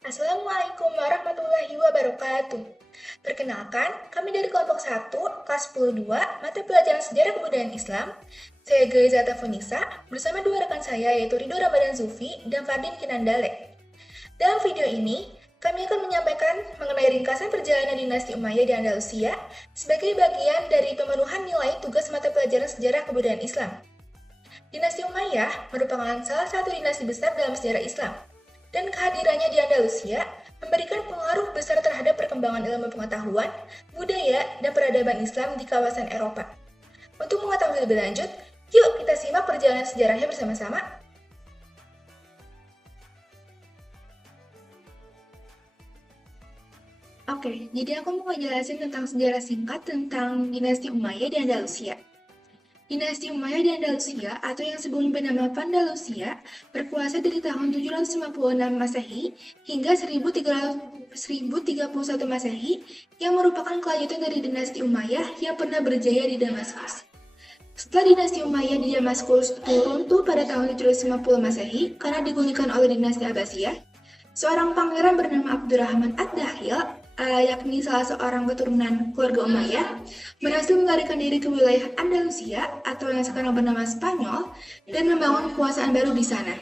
Assalamualaikum warahmatullahi wabarakatuh. Perkenalkan, kami dari kelompok 1, kelas 102, mata pelajaran Sejarah Kebudayaan Islam. Saya Gaizata Funisa, bersama dua rekan saya yaitu Ridho Ramadan Zufi dan Fardin Kinandale. Dalam video ini, kami akan menyampaikan mengenai ringkasan perjalanan dinasti Umayyah di Andalusia sebagai bagian dari pemenuhan nilai tugas mata pelajaran Sejarah Kebudayaan Islam. Dinasti Umayyah merupakan salah satu dinasti besar dalam sejarah Islam, dan kehadirannya di Andalusia memberikan pengaruh besar terhadap perkembangan ilmu pengetahuan, budaya, dan peradaban Islam di kawasan Eropa. Untuk mengetahui lebih lanjut, yuk kita simak perjalanan sejarahnya bersama-sama. Oke, jadi aku mau ngejelasin tentang sejarah singkat tentang dinasti Umayyah di Andalusia. Dinasti Umayyah di Andalusia atau yang sebelumnya bernama Pandalusia berkuasa dari tahun 756 Masehi hingga 1031 Masehi yang merupakan kelanjutan dari dinasti Umayyah yang pernah berjaya di Damaskus. Setelah dinasti Umayyah di Damaskus runtuh pada tahun 750 Masehi karena digulingkan oleh dinasti Abbasiyah, seorang pangeran bernama Abdurrahman Ad-Dakhil, yakni salah seorang keturunan keluarga Umayyah, berhasil melarikan diri ke wilayah Andalusia atau yang sekarang bernama Spanyol dan membangun kekuasaan baru di sana.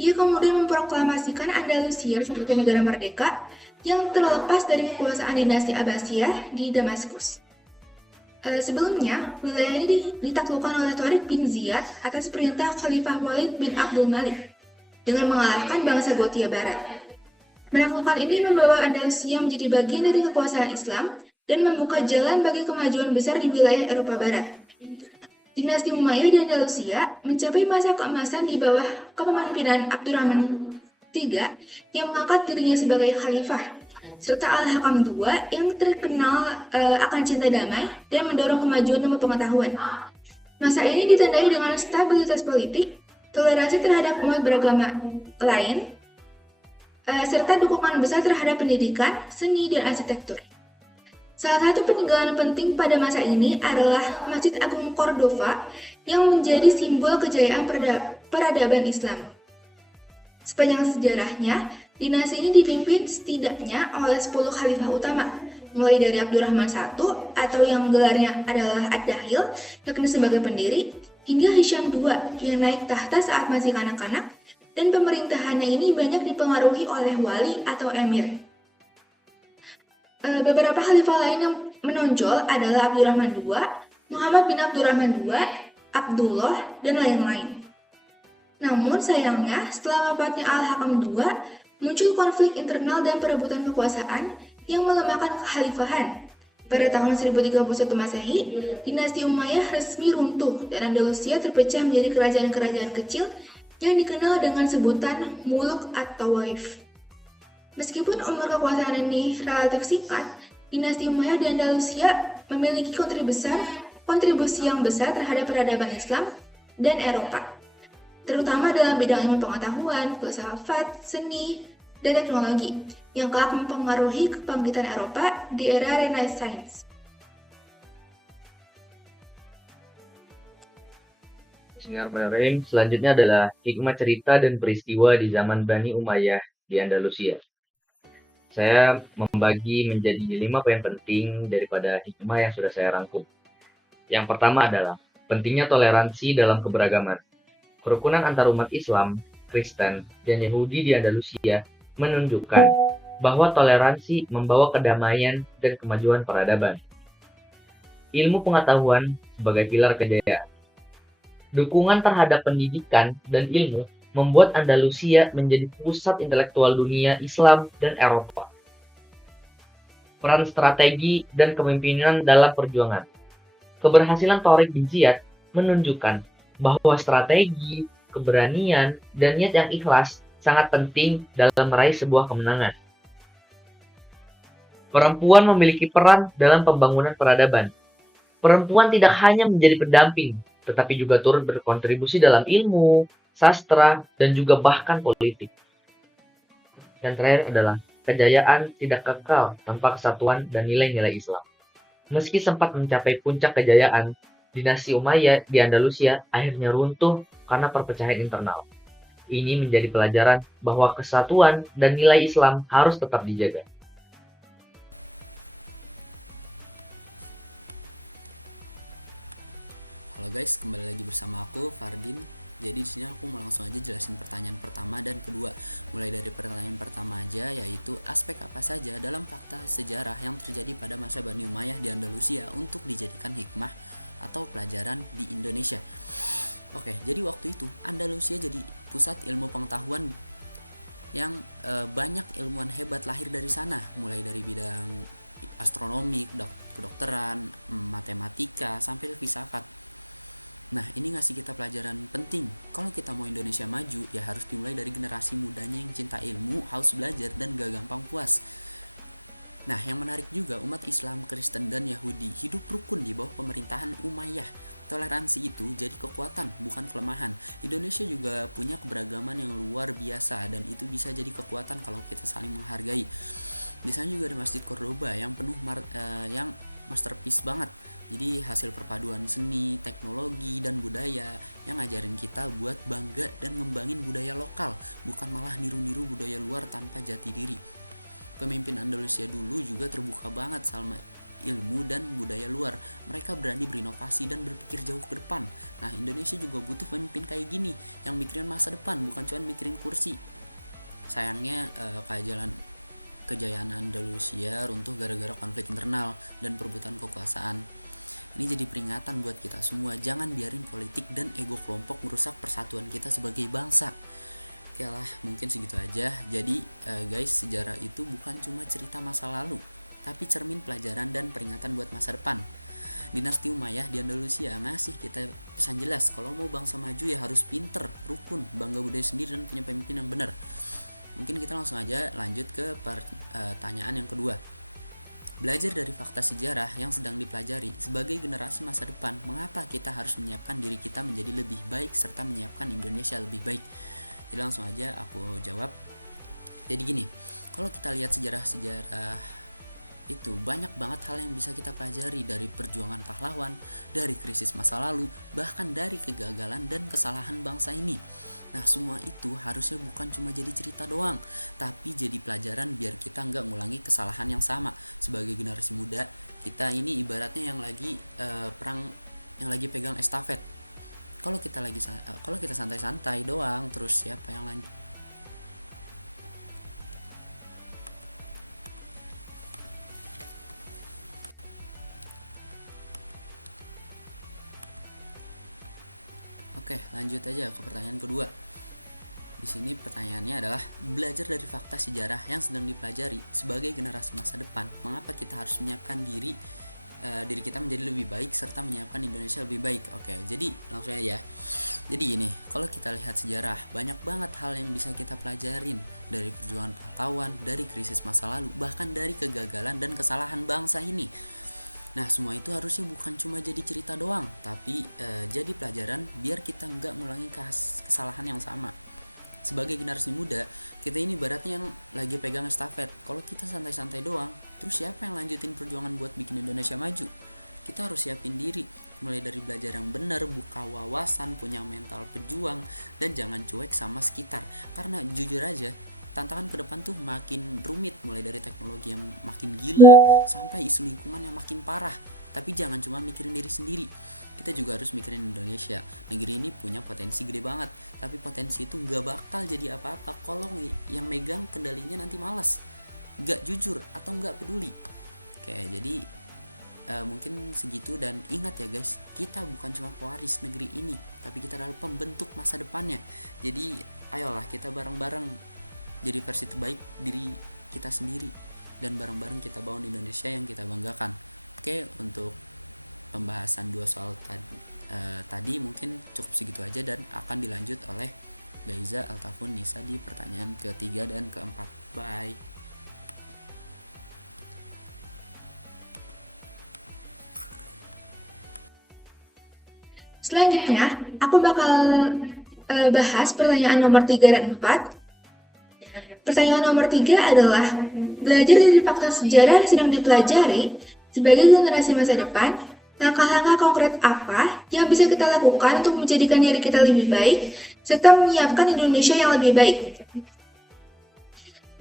Ia kemudian memproklamasikan Andalusia sebagai negara merdeka yang terlepas dari kekuasaan dinasti Abbasiyah di Damaskus. Sebelumnya, wilayah ini ditaklukkan oleh Tariq bin Ziyad atas perintah Khalifah Walid bin Abdul Malik dengan mengalahkan bangsa Gothia Barat. Penaklukan ini membawa Andalusia menjadi bagian dari kekuasaan Islam dan membuka jalan bagi kemajuan besar di wilayah Eropa Barat. Dinasti Umayyah di Andalusia mencapai masa keemasan di bawah kepemimpinan Abdurrahman III yang mengangkat dirinya sebagai khalifah, serta Al-Hakam II yang terkenal akan cinta damai dan mendorong kemajuan ilmu pengetahuan. Masa ini ditandai dengan stabilitas politik, toleransi terhadap umat beragama lain, serta dukungan besar terhadap pendidikan, seni, dan arsitektur. Salah satu peninggalan penting pada masa ini adalah Masjid Agung Cordova yang menjadi simbol kejayaan peradaban Islam. Sepanjang sejarahnya, dinasti ini dipimpin setidaknya oleh 10 khalifah utama, mulai dari Abdurrahman I atau yang gelarnya adalah Ad-Dakhil, yakni sebagai pendiri, hingga Hisham II yang naik tahta saat masih kanak-kanak, dan pemerintahannya ini banyak dipengaruhi oleh wali atau emir. Beberapa khalifah lain yang menonjol adalah Abdurrahman II, Muhammad bin Abdurrahman II, Abdullah, dan lain-lain. Namun sayangnya, setelah wafatnya Al-Hakam II, muncul konflik internal dan perebutan kekuasaan yang melemahkan kekhalifahan. Pada tahun 1031 Masehi, dinasti Umayyah resmi runtuh dan Andalusia terpecah menjadi kerajaan-kerajaan kecil yang dikenal dengan sebutan Muluk at-Tawaif. Meskipun umur kekuasaan ini relatif singkat, dinasti Umayyah di Andalusia memiliki kontribusi yang besar terhadap peradaban Islam dan Eropa, terutama dalam bidang ilmu pengetahuan, filsafat, seni, dan teknologi, yang kelak mempengaruhi kebangkitan Eropa di era Renaissance. Bismillahirrahmanirrahim. Selanjutnya adalah hikmah cerita dan peristiwa di zaman Bani Umayyah di Andalusia. Saya membagi menjadi 5 poin penting daripada hikmah yang sudah saya rangkum. Yang pertama adalah pentingnya toleransi dalam keberagaman. Kerukunan antar umat Islam, Kristen, dan Yahudi di Andalusia menunjukkan bahwa toleransi membawa kedamaian dan kemajuan peradaban. Ilmu pengetahuan sebagai pilar kejayaan. Dukungan terhadap pendidikan dan ilmu membuat Andalusia menjadi pusat intelektual dunia Islam dan Eropa. Peran strategi dan kepemimpinan dalam perjuangan. Keberhasilan Tariq bin Ziyad menunjukkan bahwa strategi, keberanian, dan niat yang ikhlas sangat penting dalam meraih sebuah kemenangan. Perempuan memiliki peran dalam pembangunan peradaban. Perempuan tidak hanya menjadi pendamping, tetapi juga turut berkontribusi dalam ilmu, sastra, dan juga bahkan politik. Dan terakhir adalah kejayaan tidak kekal tanpa kesatuan dan nilai-nilai Islam. Meski sempat mencapai puncak kejayaan, dinasti Umayyah di Andalusia akhirnya runtuh karena perpecahan internal. Ini menjadi pelajaran bahwa kesatuan dan nilai Islam harus tetap dijaga. Halo guys, kembali lagi bersama aku Fardin. Jadi di sini aku mau langsung aja jelasin pertanyaan pertama dan kedua. Mulai dari pertanyaan pertama aja, yaitu aspek apa saja dalam fakta sejarah yang terjadi pada masa Bani Umayyah di Andalusia untuk dijadikan hikmah atau pelajaran di Indonesia. Oke, jadi waktu itu Andalusia jadi pusat ilmu pengetahuan yang banyak ilmuwan hebat lahir dari sana, mulai dari bidang astronomi, kedokteran, matematika, sampai filsafat. Nah, ini ngasih kita pelajaran penting. Kalau kita mau Indonesia maju, ya harus dimulai dari generasi mudanya yang cinta ilmu, haus belajar, dan gak gampang puas. Nah, yang menarik juga, umat Islam, Kristen, dan Yahudi hidup rukun di bawah pemerintahan Umayyah. Toleransi itu jadi kekuatan, bukan kelemahan. Indonesia juga punya keberagaman yang luar biasa, dan itu bisa jadi kekuatan kalau kita saling menghargai. Di sana juga ada Masjid Cordoba yang penuh yang masterpiece banget. Jadi hasil perpaduan seni, teknologi, dan budaya yang ngajarin kita buat bangga dan ngembangin budaya lokal, bukan malah niru-niru budaya luar tanpa jati diri. Pemimpin Andalusia dulu juga terbuka banget sama ilmu dan budaya luar. Mereka berani berinovasi dan berpikir jauh ke depan. Nah, Indonesia juga butuh pemimpin kayak gini, yang mikirin masa depan, bukan cuma mikirin kursi. Sayangnya kejayaan Andalusia runtuh gara-gara konflik internal dan perebutan kekuasaan. Ini jadi peringatan buat kita semua, jangan biarin politik dan ego kelompok merusak persatuan kita sebagai bangsa. Oke lah, mungkin segitu aja. Jadi guys, sejarah itu bukan cuma cerita masa lalu, tapi cermin pelajaran dan peringatan buat masa depan. Dinasti Umayyah di Andalusia ngasih kita pesan jelas, kalau mau bangsa maju ya harus pinter, rukun, bangga budaya sendiri, dan punya pemimpin yang benar. Mungkin kita langsung aja lanjut ke pertanyaan yang kedua. Belajar dari fakta sejarah yang sedang dipelajari sebagai generasi masa depan, mengapa kita harus menyiapkan diri kita menjadi lebih baik serta menyiapkan Indonesia lebih baik? Jadi langsung aja aku jawab. Jadi gini, kalau kita lihat sejarah-sejarah itu banyak banget hal yang bisa kita pelajari, dari perjuangan pahlawan, dari krisis masa lalu, bahkan dari kegagalan dan kesalahan bangsa ini. Nah, semua itu harusnya bukan cuma jadi cerita doang, tapi jadi pelajaran biar kita nggak ngulangi kesalahan yang sama. Sebagai generasi muda, kita ini ibaratnya yang lagi perang, yang lagi pegang estafet. Kalau kita santai-santai doang, terus siapa yang lanjut? Oke, lanjut aja ke pertanyaan kedua. Di sini pertanyaannya adalah, belajar dari fakta sejarah yang sedang dipelajari sebagai generasi masa depan, mengapa kita harus menyiapkan diri kita menjadi lebih baik serta menyiapkan Indonesia lebih baik. Oke, jadi langsung aja ya. Jadi gini, kalau kita lihat sejarah, banyak banget hal yang bisa kita pelajarin, dari perjuangan pahlawan, dari krisis masa lalu, bahkan dari kegagalan dan kesalahan bangsa ini. Nah, semua itu harusnya bukan cuma jadi cerita doang, tapi jadi pelajaran biar kita nggak ngulangi kesalahan yang sama. Sebagai generasi muda, kita ini ibaratnya yang lagi pegang estafet. Kalau kita santai-santai doang, terus siapa yang lanjutin perjuangan buat bikin Indonesia maju? Kita harus siapin diri, mulai dari belajar yang benar, buka wawasan, punya mental pejuang, dan jangan cuek sama sekitar. Karena jujur aja, tantangan ke depan tuh makin rumit, mulai dari teknologi yang makin gila sampai isu lingkungan yang makin parah. Tapi jangan cuma mikirin diri sendiri, kita juga harus mikirin Indonesia. Negeri ini punya potensi gede banget, tapi potensi itu gak bakal jadi apa-apa kalau yang megang kendalinya nanti malas, gak jujur, atau gak peduli. Oke, jadi mungkin segitu. Dan ingat ya guys, kita bukan cuma pewaris negeri ini, tapi kita adalah pembentuk masa depannya. Jadi ayolah kita bareng-bareng jadi versi terbaik diri kita sendiri, dan bareng-bareng kita bangun Indonesia yang kita banggakan. Oke, untuk pembahasan dua soal tadi mungkin cukup segitu aja, dan akan dilanjut oleh Gaiza, Altafun, Nisa di pertanyaan ketiga dan keempat. Bye. Selanjutnya, aku bakal bahas pertanyaan nomor 3 dan 4. Pertanyaan nomor 3 adalah, belajar dari fakta sejarah sedang dipelajari sebagai generasi masa depan, Langkah-langkah konkret apa yang bisa kita lakukan untuk menjadikan diri kita lebih baik, serta menyiapkan Indonesia yang lebih baik?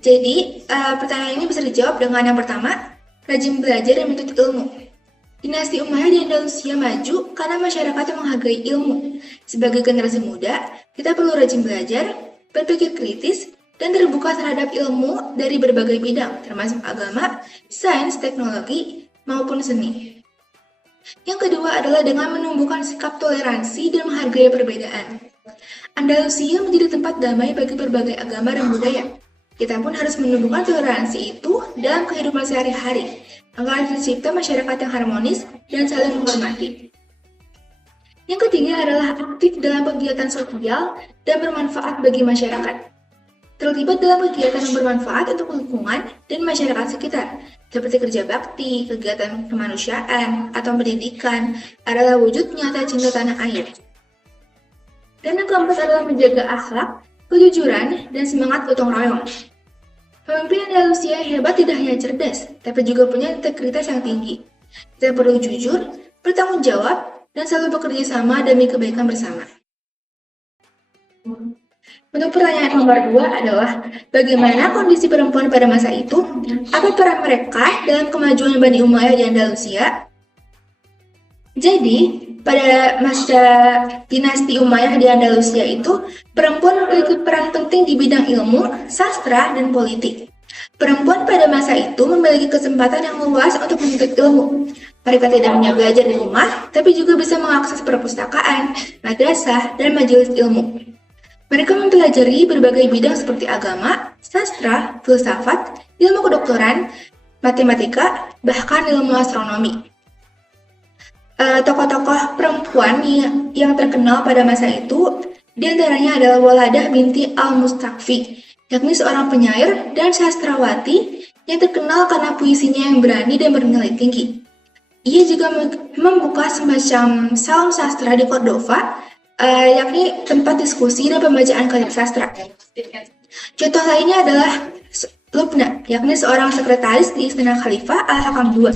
Jadi, pertanyaan ini bisa dijawab dengan yang pertama, rajin belajar dan menuntut ilmu. Dinasti Umayyah di Andalusia maju karena masyarakat yang menghargai ilmu. Sebagai generasi muda, kita perlu rajin belajar, berpikir kritis, dan terbuka terhadap ilmu dari berbagai bidang, termasuk agama, sains, teknologi, maupun seni. Yang kedua adalah dengan menumbuhkan sikap toleransi dan menghargai perbedaan. Andalusia menjadi tempat damai bagi berbagai agama dan budaya. Kita pun harus menumbuhkan toleransi itu dalam kehidupan sehari-hari, agar tercipta masyarakat yang harmonis dan saling menghormati. Yang ketiga adalah aktif dalam kegiatan sosial dan bermanfaat bagi masyarakat. Terlibat dalam kegiatan yang bermanfaat untuk lingkungan dan masyarakat sekitar, seperti kerja bakti, kegiatan kemanusiaan, atau pendidikan, adalah wujud nyata cinta tanah air. Dan yang keempat adalah menjaga akhlak, kejujuran, dan semangat gotong royong. Pemimpin Andalusia yang hebat tidak hanya cerdas, tapi juga punya integritas yang tinggi. Kita perlu jujur, bertanggung jawab, dan selalu bekerja sama demi kebaikan bersama. Untuk pertanyaan nomor 2 adalah, bagaimana kondisi perempuan pada masa itu? Apa peran mereka dalam kemajuan Bani Umayyah di Andalusia? Jadi, pada masa dinasti Umayyah di Andalusia itu, perempuan memiliki peran penting di bidang ilmu, sastra, dan politik. Perempuan pada masa itu memiliki kesempatan yang luas untuk menuntut ilmu. Mereka tidak hanya belajar di rumah, tapi juga bisa mengakses perpustakaan, madrasah, dan majelis ilmu. Mereka mempelajari berbagai bidang seperti agama, sastra, filsafat, ilmu kedokteran, matematika, bahkan ilmu astronomi. Tokoh-tokoh perempuan yang terkenal pada masa itu diantaranya adalah Waladah binti Al-Mustakfi, yakni seorang penyair dan sastrawati yang terkenal karena puisinya yang berani dan bernilai tinggi. Ia juga membuka semacam salon sastra di Cordova, yakni tempat diskusi dan pembacaan karya sastra. Contoh lainnya adalah Lubna, yakni seorang sekretaris di Istana Khalifah Al-Hakam II,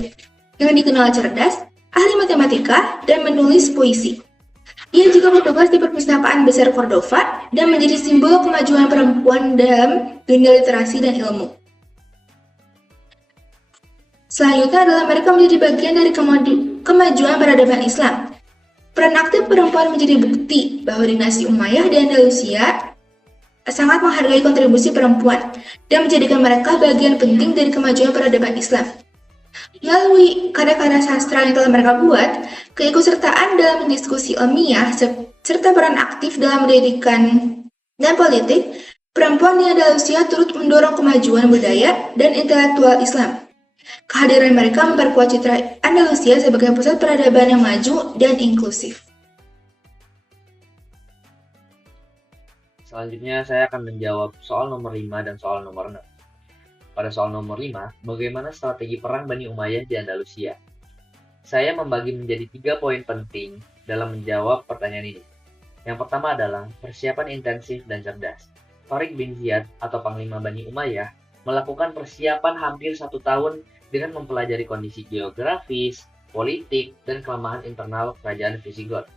yang dikenal cerdas, ahli matematika, dan menulis puisi. Ia juga bertugas di perpustakaan besar Cordova dan menjadi simbol kemajuan perempuan dalam dunia literasi dan ilmu. Selanjutnya adalah mereka menjadi bagian dari kemajuan peradaban Islam. Peran aktif perempuan menjadi bukti bahwa dinasti Umayyah di Andalusia sangat menghargai kontribusi perempuan dan menjadikan mereka bagian penting dari kemajuan peradaban Islam. Melalui karya-karya sastra yang telah mereka buat, keikutsertaan dalam diskusi ilmiah, serta peran aktif dalam pendidikan dan politik, perempuan di Andalusia turut mendorong kemajuan budaya dan intelektual Islam. Kehadiran mereka memperkuat citra Andalusia sebagai pusat peradaban yang maju dan inklusif. Selanjutnya saya akan menjawab soal nomor 5 dan soal nomor 6. Pada soal nomor 5, bagaimana strategi perang Bani Umayyah di Andalusia? Saya membagi menjadi 3 poin penting dalam menjawab pertanyaan ini. Yang pertama adalah persiapan intensif dan cerdas. Tariq bin Ziyad atau Panglima Bani Umayyah melakukan persiapan hampir 1 tahun dengan mempelajari kondisi geografis, politik, dan kelemahan internal kerajaan Visigoth.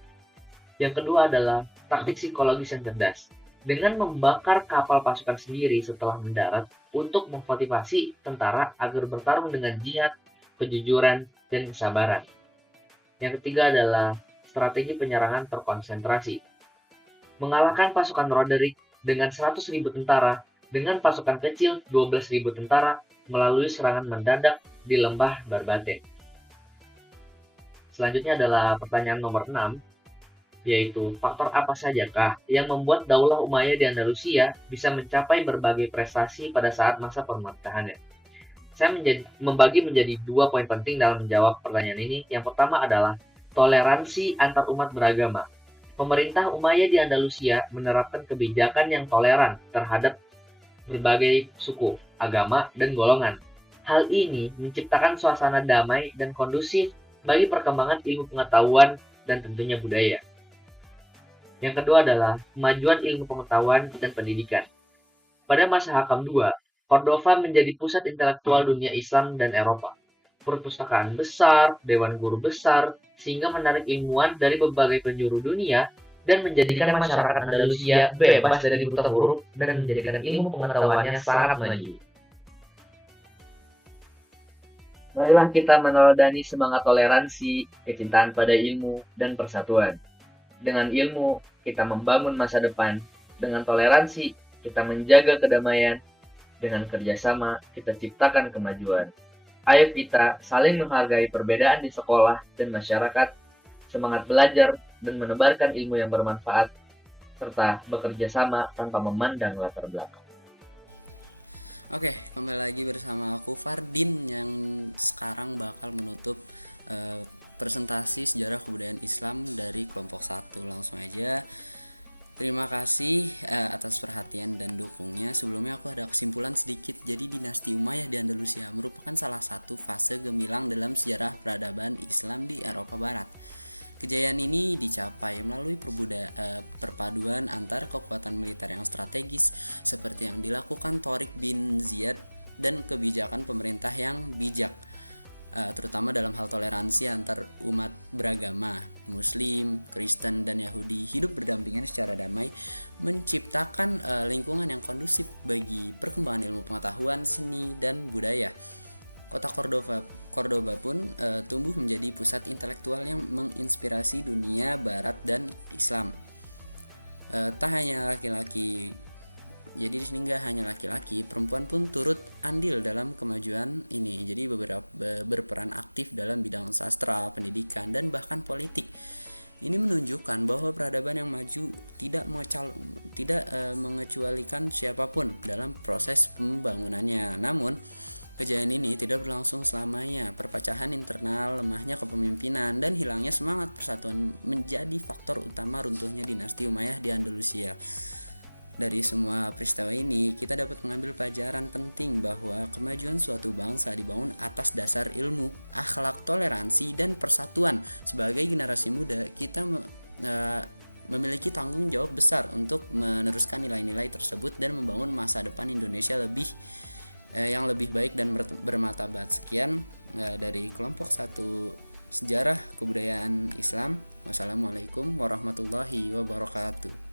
Yang kedua adalah taktik psikologis yang cerdas, dengan membakar kapal pasukan sendiri setelah mendarat untuk memotivasi tentara agar bertarung dengan jihad, kejujuran, dan kesabaran. Yang ketiga adalah strategi penyerangan terkonsentrasi, mengalahkan pasukan Roderick dengan 100.000 tentara dengan pasukan kecil 12.000 tentara melalui serangan mendadak di lembah Barbate. Selanjutnya adalah pertanyaan nomor 6, yaitu faktor apa sajakah yang membuat Daulah Umayyah di Andalusia bisa mencapai berbagai prestasi pada saat masa pemerintahannya. Saya membagi menjadi 2 poin penting dalam menjawab pertanyaan ini. Yang pertama adalah toleransi antar umat beragama. Pemerintah Umayyah di Andalusia menerapkan kebijakan yang toleran terhadap berbagai suku, agama, dan golongan. Hal ini menciptakan suasana damai dan kondusif bagi perkembangan ilmu pengetahuan dan tentunya budaya. Yang kedua adalah kemajuan ilmu pengetahuan dan pendidikan. Pada masa Hakam II, Cordova menjadi pusat intelektual dunia Islam dan Eropa. perpustakaan besar, dewan guru besar, sehingga menarik ilmuwan dari berbagai penjuru dunia dan menjadikan masyarakat Andalusia bebas dari buta huruf dan menjadikan ilmu pengetahuannya sangat maju. Marilah kita meneladani semangat toleransi, kecintaan pada ilmu, dan persatuan. Dengan ilmu, kita membangun masa depan. Dengan toleransi, kita menjaga kedamaian. Dengan kerjasama, kita ciptakan kemajuan. Ayo kita saling menghargai perbedaan di sekolah dan masyarakat, semangat belajar dan menebarkan ilmu yang bermanfaat, serta bekerja sama tanpa memandang latar belakang. Oke, kembali lagi bersama aku Fardin yang sekarang bakal menutup presentasi sejarah kebudayaan Islam dari kelompok 1. Langsung aja. Terima kasih atas perhatian dan dukungnya. Sebelumnya aku ada kesimpulan sedikit. Jadi dinasti Umayyah di Andalusia merupakan salah satu fase gemilang dalam sejarah peradaban Islam di Eropa Barat. Kejayaan ini dicapai melalui perpaduan antar kekuatan militer yang strategis seperti yang dilakukan Tariq bin Ziyad dan kebijakan pemerintah yang bijak, terutama dalam hal toleransi antar umat beragama, Muslim, Kristen, dan Yahudi hidup berdampingan secara damai, menciptakan lingkungan yang kondusif bagi perkembangan ilmu pengetahuan, seni, dan budaya. Kota Cordoba pun tumbuh menjadi pusat intelektual yang menginspirasi dunia barat dan Islam. Tak hanya laki-laki, jadi di sini nggak hanya laki-laki, perempuan pun turut andil dalam kemajuan ini. Jadi berperan aktif dalam bidang sastra, pendidikan, dan bahkan politik. Ini menunjukkan bahwa peradaban yang maju tidak mengecualikan siapapun dalam proses pembangunannya. Namun kejayaan ini tidak berlangsung selamanya. Perpecahan internal, lemahnya kepemimpinan, dan hilangnya semangat persatuan menjadi faktor utama runtuhnya dinasti Umayyah di Andalusia. Dari semua peristiwa ini, kita dapat mengambil pelajaran penting bahwa kemajuan suatu bangsa dibangun atas dasar ilmu, akhlak, toleransi, dan persatuan. Sebagai generasi muda, kita memiliki tanggung jawab besar untuk meneruskan nilai-nilai tersebut dan membangun masa depan Indonesia yang lebih baik dan bermartabat. Sekian dari kelompok 1 Sejarah Kebudayaan Islam. Wassalamualaikum warahmatullahi wabarakatuh.